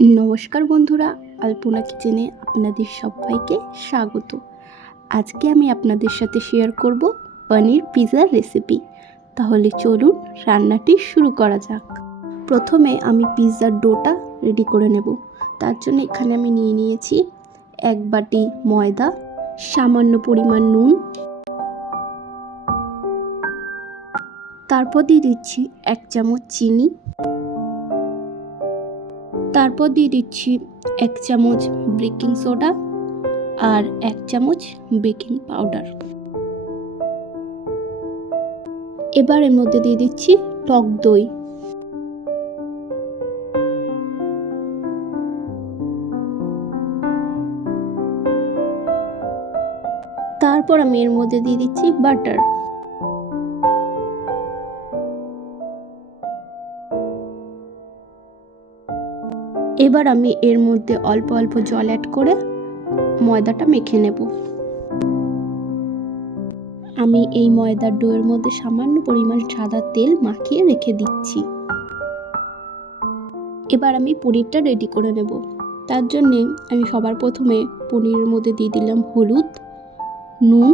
নমস্কার বন্ধুরা, আলপনা কিচেনে আপনাদের সবাইকে স্বাগত। আজকে আমি আপনাদের সাথে শেয়ার করব পনির পিৎজার রেসিপি তাহলে চলুন রান্নাটি শুরু করা যাক। প্রথমে আমি পিৎজার ডোটা রেডি করে নেব। তার জন্য এখানে আমি নিয়ে নিয়েছি এক বাটি ময়দা, সামান্য পরিমাণ নুন। তারপর দিয়ে দিচ্ছি এক চামচ চিনি। তারপর দিয়ে দিচ্ছি এক চামচ বেকিং সোডা আর এক চামচ বেকিং পাউডার। এবার এর মধ্যে দিয়ে দিচ্ছি টক দই। তারপর আমি এর মধ্যে দিয়ে দিচ্ছি বাটার। এবার আমি এর মধ্যে অল্প অল্প জল অ্যাড করে ময়দাটা মেখে নেব। আমি এই ময়দার ডোয়ের মধ্যে সামান্য পরিমাণ সাদা তেল মাখিয়ে রেখে দিচ্ছি। এবার আমি পনিরটা রেডি করে নেব। তার জন্যে আমি সবার প্রথমে পনিরের মধ্যে দিয়ে দিলাম হলুদ, নুন,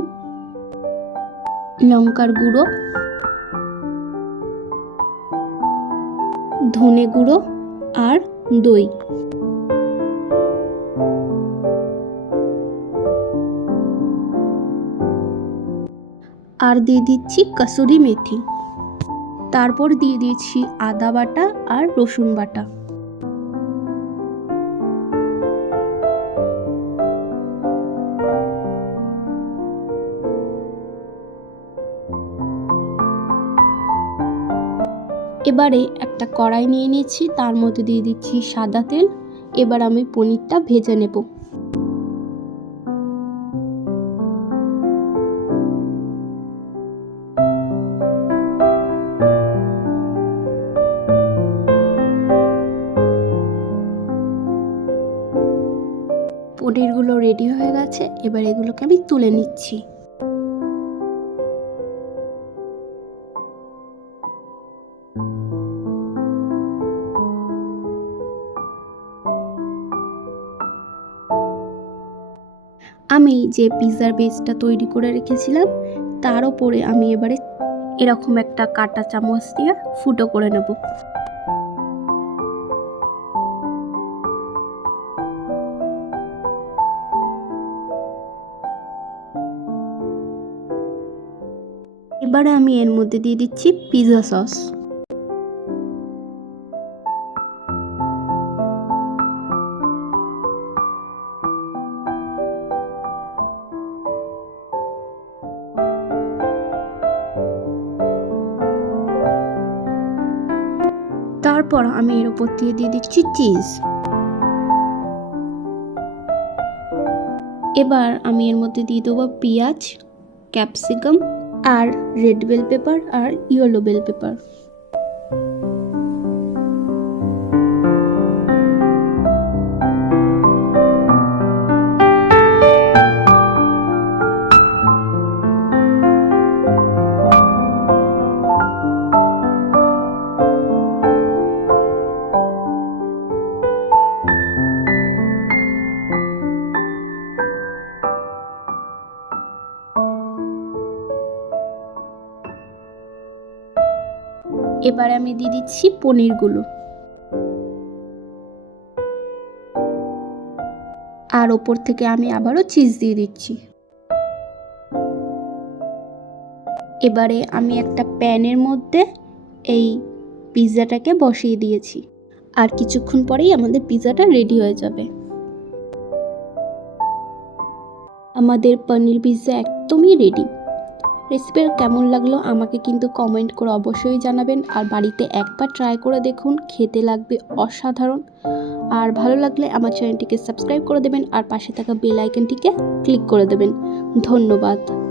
লঙ্কার গুঁড়ো, ধনে গুঁড়ো আর দই। আর দিয়ে দিচ্ছি কসুরি মেথি। তারপর দিয়ে দিচ্ছি আদা বাটা আর রসুন বাটা। এবারে একটা কড়াই নিয়ে নিয়েছি তার মধ্যে দিয়ে দিচ্ছি সাদা তেল। এবার আমি পনিরটা ভেজে নেব। পনিরগুলো রেডি হয়ে গেছে, এবার এগুলোকে আমি তুলে নিচ্ছি। আমি যে পিৎজার বেসটা তৈরি করে রেখেছিলাম, তার ওপরে আমি এবারে এরকম একটা কাটা চামচ দিয়ে ফুটো করে নেব। এবারে আমি এর মধ্যে দিয়ে দিচ্ছি পিৎজা সস। তারপর আমি এর উপর দিয়ে দিয়ে দিচ্ছি চিজ এবার আমি এর মধ্যে দিয়ে দেবো পেঁয়াজ ক্যাপসিকাম আর রেড বেল পেপার আর ইয়েলো বেল পেপার এবার আমি দিয়ে দিচ্ছি পনিরগুলো। আর ওপর থেকে আমি আবারও চিজ দিয়ে দিচ্ছি। এবারে আমি একটা প্যানের মধ্যে এই পিৎজাটাকে বসিয়ে দিয়েছি। আর কিছুক্ষণ পরেই আমাদের পিৎজাটা রেডি হয়ে যাবে। আমাদের পনির পিৎজা একদমই রেডি। রেসিপি কেমন লাগল আমাকে কিন্তু কমেন্ট করে অবশ্যই জানাবেন। আর বাড়িতে একবার ট্রাই করে দেখুন, খেতে লাগবে অসাধারণ। আর ভালো লাগলে আমার চ্যানেলটিকে সাবস্ক্রাইব করে দেবেন আর পাশে থাকা বেল আইকনটিকে ক্লিক করে দেবেন। ধন্যবাদ।